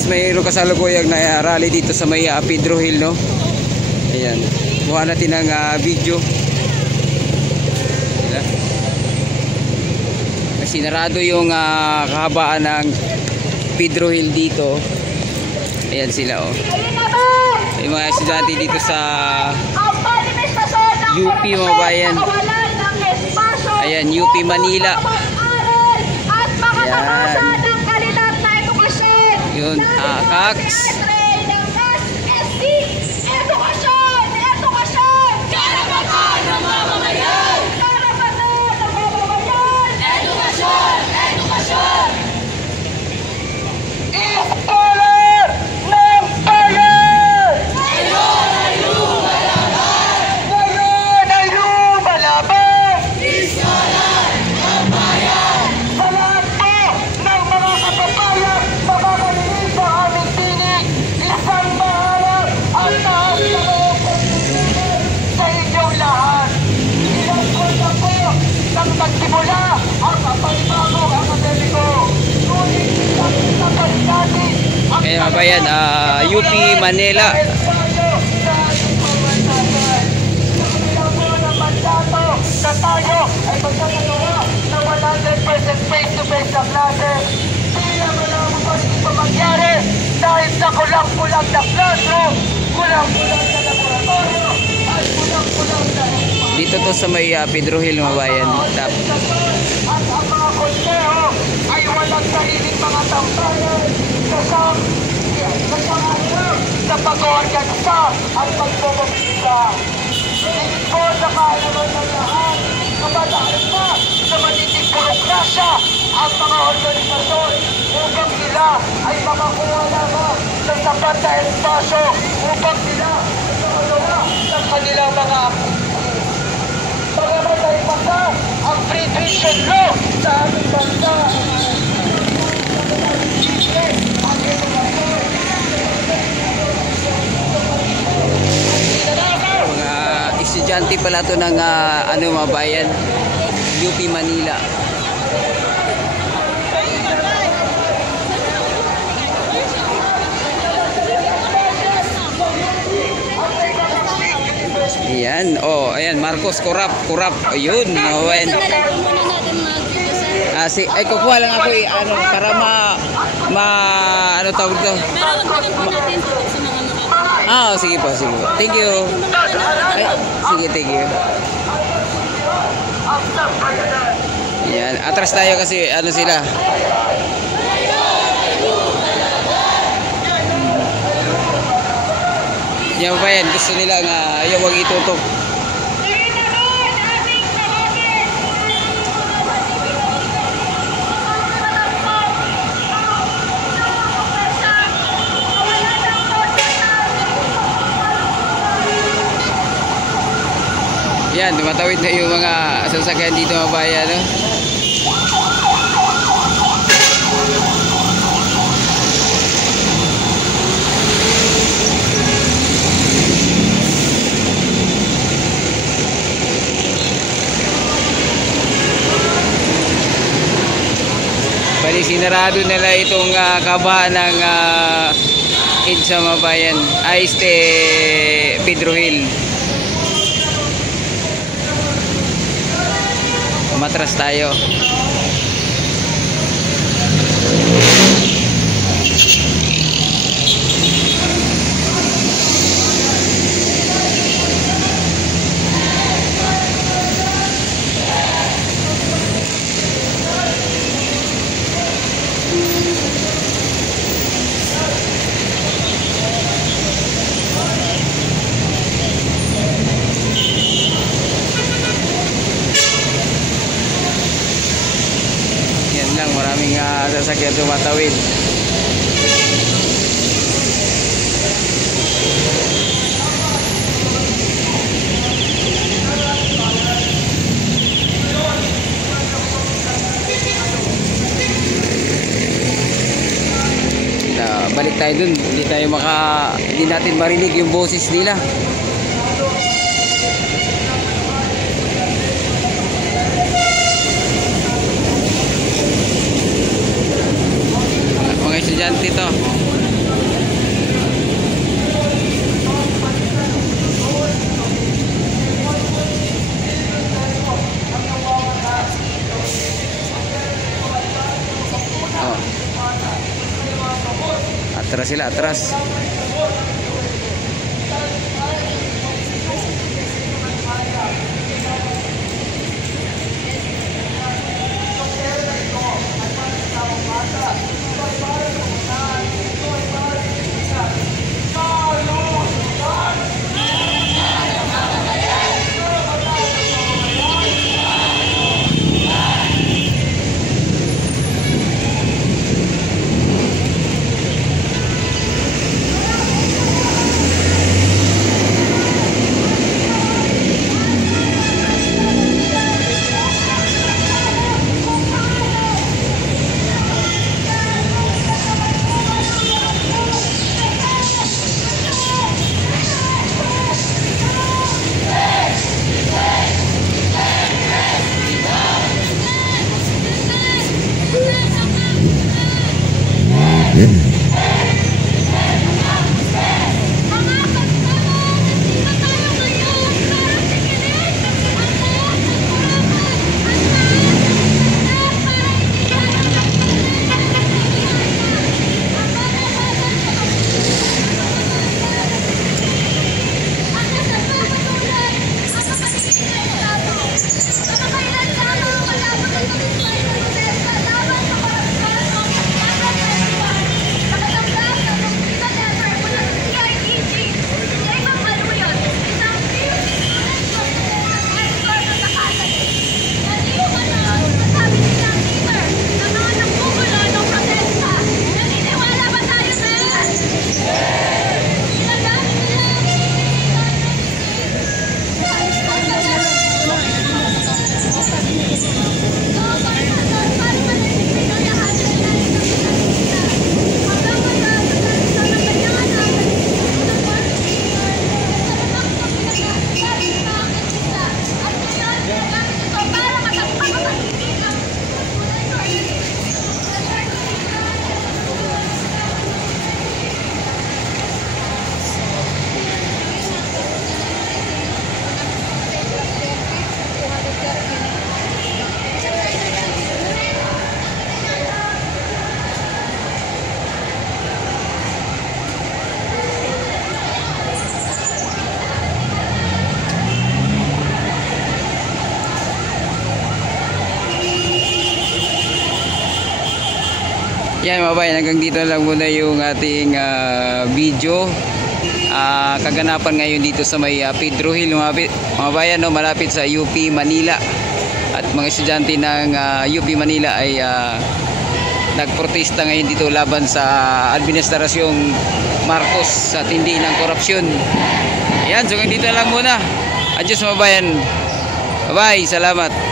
guys, mayroon kasalukuyang na rally dito sa may Pedro Hill, no? Ayan, kuha natin ng video. Ayan. Sinarado yung kahabaan ng Pedro Hill dito. Ayan sila, oh. Yung mga estudyante dito sa UP, mga bayan. Ayan, UP Manila. Ayan. Yun, Kaks. Okay, mga bayan, UP Manila. Na tayo ay magkakagawa ng 100% face-to-face na klase. Hindi naman ang pa mangyari dahil sa kulang-kulang na classroom, kulang-kulang na laboratorio, at kulang-kulang na Dito to sa may Pedro Hill, mga bayan. at ang mga konseho ay walang sariling mga tambayan sa pag-organisa at pagpupumisa. Hingin po sa kaalaman ng lahat, kabataan pa sa matinding burokrasya ang mga organisasyon upang sila ay makakuha lamang sa sapat na espasyo upang sila makagawa ng kanilang mga activities. Bagamat ay pasa ang free tuition law sa ating bansa, Estudyante pala to ng mga bayan, UP Manila. Ayan, oh, ayan, Marcos Corrupt, ayun, ngayon. Ay, kukuha lang ako para ano tawag ito? Sige po, sige po. Thank you. Ay, sige, thank you. Yan, atras tayo kasi sila. Yan pa yan, gusto nila ayaw wag itutok. Yan, tumatawid na yung mga sasakyan dito, mga bayan, no? Bali, sinarado nila itong kabahan ng EDSA, mga bayan. Pedro Hill. Matras tayo. Maraming sasakyan tumatawid. Balik tayo dun, hindi natin marinig yung boses nila. Mga estudyante to. Atras sila, atras. Yan mga bayan, hanggang dito lang muna yung ating video. Kaganapan ngayon dito sa may Pedro Hill mga bayan, no, malapit sa UP Manila. At mga estudyante ng UP Manila ay nagprotesta ngayon dito laban sa administrasyong Marcos sa tindi ng korupsyon. Yan, so hanggang dito lang muna. Adios mga bayan. Bye bye, salamat.